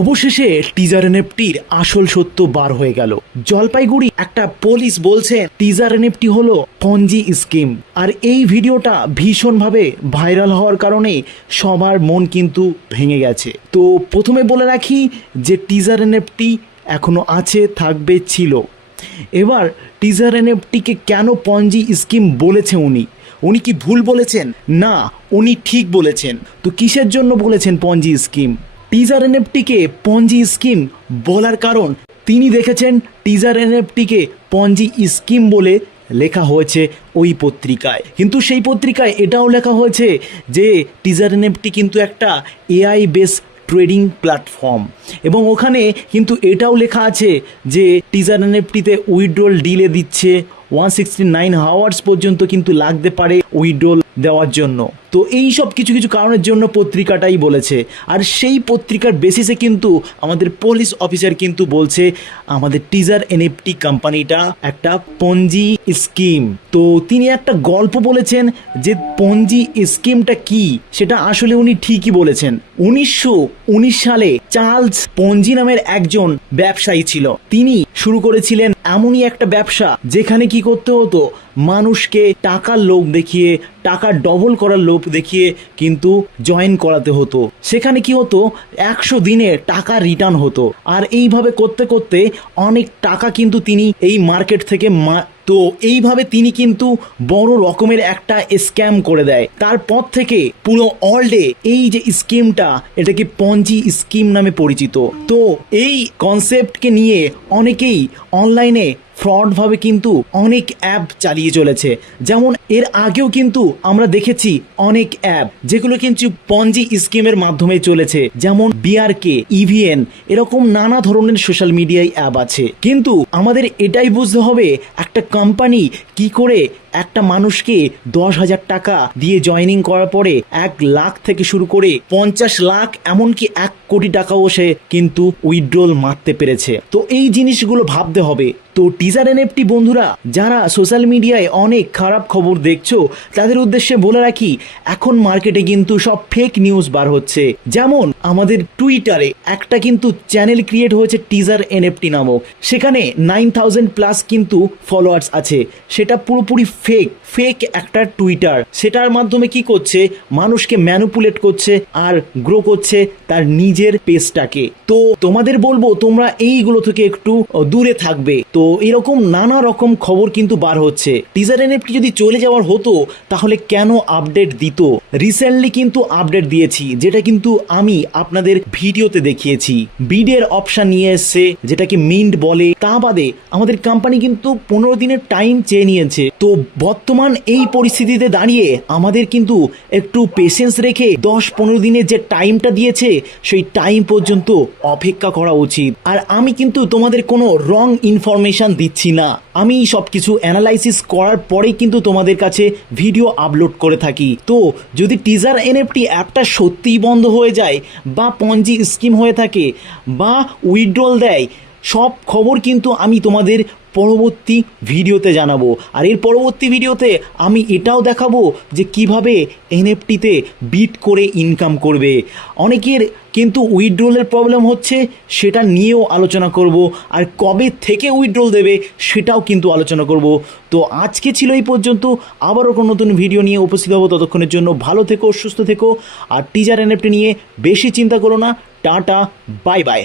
অবশেষে টিজার এনএফটির আসল সত্য বার হয়ে গেল। জলপাইগুড়ি একটা পুলিশ বলছে টিজার এনএফটি হলো পঞ্জি স্কিম। আর এই ভিডিওটা ভীষণভাবে ভাইরাল হওয়ার কারণে সবার মন কিন্তু ভেঙে গেছে। তো প্রথমে বলে রাখি যে টিজার এনএফটি এখনো আছে, থাকবে, ছিল। এবার টিজার এনএফটিকে কেন পঞ্জি স্কিম বলেছে উনি কি ভুল বলেছেন? না, উনি ঠিক বলেছেন। তো কিসের জন্য বলেছেন পঞ্জি স্কিম? টিজার এনএফটিকে পঞ্জি স্কিম বলার কারণ তিনি দেখেছেন টিজার এনএফটিকে পঞ্জি স্কিম বলে লেখা হয়েছে ওই পত্রিকায়, কিন্তু সেই পত্রিকায় এটাও লেখা হয়েছে যে টিজার এনএফটি কিন্তু একটা এআই বেস ট্রেডিং প্ল্যাটফর্ম, এবং ওখানে কিন্তু এটাও লেখা আছে যে টিজার এনএফটিতে উইথড্রল ডিলে দিচ্ছে 169 আওয়ার্স পর্যন্ত কিন্তু লাগতে পারে উইথড্রল দেওয়ার জন্য। তো এই সব কিছু কিছু কারণের জন্য পত্রিকাটাই বলেছে, আর সেই পত্রিকার বেসিসে কিন্তু আমাদের পুলিশ অফিসার কিন্তু বলছে আমাদের টিজার এনএফটি কোম্পানিটা একটা পঞ্জি স্কিম। তো তিনি একটা গল্প বলেছেন যে পঞ্জি স্কিমটা কি, সেটা আসলে উনি ঠিকই বলেছেন। 1919 সালে চার্লস পঞ্জি নামের একজন ব্যবসায়ী ছিল। তিনি শুরু করেছিলেন এমনই একটা ব্যবসা যেখানে কি করতে হতো, মানুষকে টাকার লোভ দেখিয়ে, টাকা ডবল করার লোভ দেখিয়ে কিন্তু জয়েন করাতে হতো। সেখানে কি হতো, 100 দিনে টাকা রিটার্ন হতো। আর এইভাবে করতে করতে অনেক টাকা কিন্তু তিনি এই মার্কেট থেকে তো এইভাবে তিনি কিন্তু বড় রকমের একটা স্ক্যাম করে দেয়। তারপর থেকে পুরো ওয়ার্ল্ডে এই যে স্কিমটা, এটাকে পঞ্জি স্কিম নামে পরিচিত। তো এই কনসেপ্টকে নিয়ে অনেকেই অনলাইনে ফ্রডভাবে কিন্তু অনেক অ্যাপ চালিয়ে চলেছে। যেমন এর আগেও কিন্তু আমরা দেখেছি অনেক অ্যাপ যেগুলো কিন্তু পঞ্জি স্কিমের মাধ্যমে চলেছে, যেমন বিআরকে, ইভিএন, এরকম নানা ধরনের সোশ্যাল মিডিয়ায় অ্যাপ আছে। কিন্তু আমাদের এটাই বুঝতে হবে একটা কোম্পানি কি করে একটা মানুষকে 10,000 টাকা দিয়ে জয়েনিং করার পরে 1 লাখ থেকে শুরু করে 50 লাখ, এমনকি 1 কোটি টাকাও সে কিন্তু উইথড্রল মারতে পেরেছে। তো এই জিনিসগুলো ভাবতে হবে। তো টিজার এনএফটি বন্ধুরা, যারা সোশ্যাল মিডিয়ায় অনেক খারাপ খবর দেখছো, তাদের উদ্দেশ্যে বলে রাখি এখন মার্কেটে কিন্তু সব ফেক নিউজ বার হচ্ছে। যেমন আমাদের টুইটারে একটা কিন্তু চ্যানেল ক্রিয়েট হয়েছে টিজার এনএফটি নামক, সেখানে 9,000 প্লাস কিন্তু ফলোয়ার্স আছে। সেটা পুরোপুরি ফেক একটা টুইটার। সেটার মাধ্যমে কি করছে, মানুষকে ম্যানিপুলেট করছে আর গ্রো করছে তার নিজের পেজটাকে। তো তোমাদের বলবো তোমরা এইগুলো থেকে একটু দূরে থাকবে। তো এরকম নানা রকম খবর কিন্তু বার হচ্ছে। টিজার এনএফটি যদি চলে যাওয়ার হতো তাহলে কেন আপডেট দিত? রিসেন্টলি কিন্তু আপডেট দিয়েছি, যেটা কিন্তু আমি আপনাদের ভিডিওতে দেখিয়েছি। বিডের অপশন নিয়ে এসছে, যেটাকে মিন্ট বলে। তা বাদে আমাদের কোম্পানি কিন্তু 15 দিনের টাইম চেয়ে নিয়েছে। তো বর্তমান এই পরিস্থিতিতে দাঁড়িয়ে আমাদের কিন্তু একটু পেশেন্স রেখে 10-15 দিনের যে টাইমটা দিয়েছে সেই টাইম পর্যন্ত অপেক্ষা করা উচিত। আর আমি কিন্তু তোমাদের কোনো রং ইনফরমেশন দিচ্ছি না, আমি সবকিছু অ্যানালাইসিস করার পরেই কিন্তু তোমাদের কাছে ভিডিও আপলোড করে থাকি। তো যদি টিজার এনএফটি অ্যাপটা সত্যিই বন্ধ হয়ে যায়, বা পঞ্জি স্কিম হয়ে থাকে, বা উইথড্রল দেয়, সব খবর কিন্তু আমি তোমাদের পরবর্তী ভিডিওতে জানাবো। আর এর পরবর্তী ভিডিওতে আমি এটাও দেখাবো যে কিভাবে এনএফটিতে বিট করে ইনকাম করবে। অনেকের কিন্তু উইথড্রলের প্রবলেম হচ্ছে, সেটা নিয়েও আলোচনা করব। আর কবে থেকে উইথড্রল দেবে সেটাও কিন্তু আলোচনা করব। তো আজকে ছিল এই পর্যন্ত, আবারও কোনো নতুন ভিডিও নিয়ে উপস্থিত হবো। ততক্ষণের জন্য ভালো থেকো, সুস্থ থেকো, আর টিজার এনএফটি নিয়ে বেশি চিন্তা করো না। Tata, bye bye.